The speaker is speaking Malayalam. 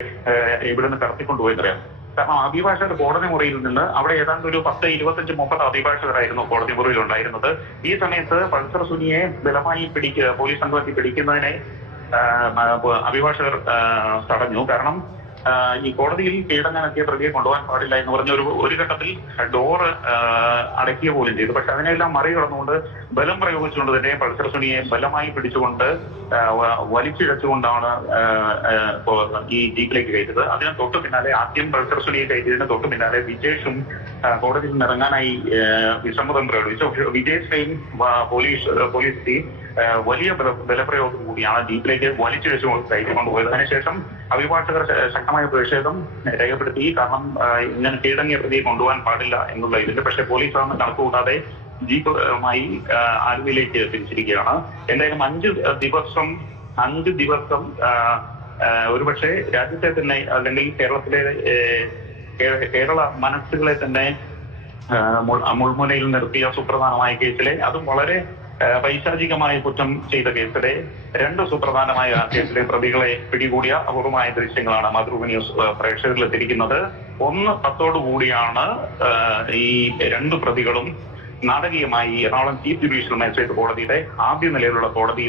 ഇവിടുന്ന് കടത്തിക്കൊണ്ടുപോയെന്നറിയാം. കാരണം അഭിഭാഷകർ കോടതി മുറിയിൽ നിന്ന് അവിടെ ഏതാണ്ട് ഒരു 10, 25, 30 അഭിഭാഷകരായിരുന്നു കോടതി മുറിയിൽ ഉണ്ടായിരുന്നത്. ഈ സമയത്ത് പൾസർ സുനിയെ ബലമായി പോലീസ് സംഘമെത്തി പിടിക്കുന്നതിനെ അഭിഭാഷകർ തടഞ്ഞു. കാരണം ഈ കോടതിയിൽ കീഴടങ്ങാനെത്തിയ പ്രതിയെ കൊണ്ടുപോകാൻ പാടില്ല എന്ന് പറഞ്ഞ ഒരു ഘട്ടത്തിൽ ഡോറ് അടയ്ക്കുക പോലും ചെയ്തു. പക്ഷെ അതിനെല്ലാം മറികടന്നുകൊണ്ട് ബലം പ്രയോഗിച്ചുകൊണ്ട് തന്നെ പൾസർ സുനിയെ ബലമായി പിടിച്ചുകൊണ്ട് വലിച്ചിഴച്ചുകൊണ്ടാണ് ഈ ജീപ്പിലേക്ക് കയറ്റിയത്. അതിന് തൊട്ടു പിന്നാലെ ആദ്യം പൾസർ സുനിയെ കയറ്റിയതിന് തൊട്ടു പിന്നാലെ വിജേഷും കോടതിയിൽ നിന്ന് ഇറങ്ങാനായി വിസമ്മതം പ്രകടിപ്പിച്ചു. വിജേഷിനെയും പോലീസ് ടീം വലിയ ബലപ്രയോഗം കൂടിയാണ് ജീപ്പിലേക്ക് വലിച്ചിഴച്ചു കയറ്റിക്കൊണ്ടുപോയത്. അതിനുശേഷം അഭിഭാഷകർ ശക്തമായ പ്രതിഷേധം രേഖപ്പെടുത്തി. കാരണം ഇങ്ങനെ കീഴടങ്ങിയ പ്രതിയെ കൊണ്ടുപോകാൻ പാടില്ല എന്നുള്ള ഇതിന്റെ. പക്ഷേ പോലീസ് അതൊന്നും കണക്കുകൂടാതെ ജീപ്പുമായി ആലുവയിലേക്ക് തിരിച്ചിരിക്കുകയാണ്. എന്തായാലും 5 ദിവസം ഒരുപക്ഷെ രാജ്യത്തെ തന്നെ അല്ലെങ്കിൽ കേരള മനസ്സുകളെ തന്നെ മുൾമുനയിൽ നിർത്തിയ സുപ്രധാനമായ കേസിലെ, അതും വളരെ പൈശാചികമായ കുറ്റം ചെയ്ത കേസിലെ 2 സുപ്രധാനമായ കേസിലെ പ്രതികളെ പിടികൂടിയ അപൂർവമായ ദൃശ്യങ്ങളാണ് മാതൃഭൂമി ന്യൂസ് പ്രേക്ഷകരിൽ എത്തിയിരിക്കുന്നത്. 10 കൂടിയാണ് ഈ 2 പ്രതികളും നാടകീയമായി എറണാകുളം ചീഫ് ജുഡീഷ്യൽ മജിസ്ട്രേറ്റ് കോടതിയുടെ ആദ്യ നിലയിലുള്ള കോടതിയിൽ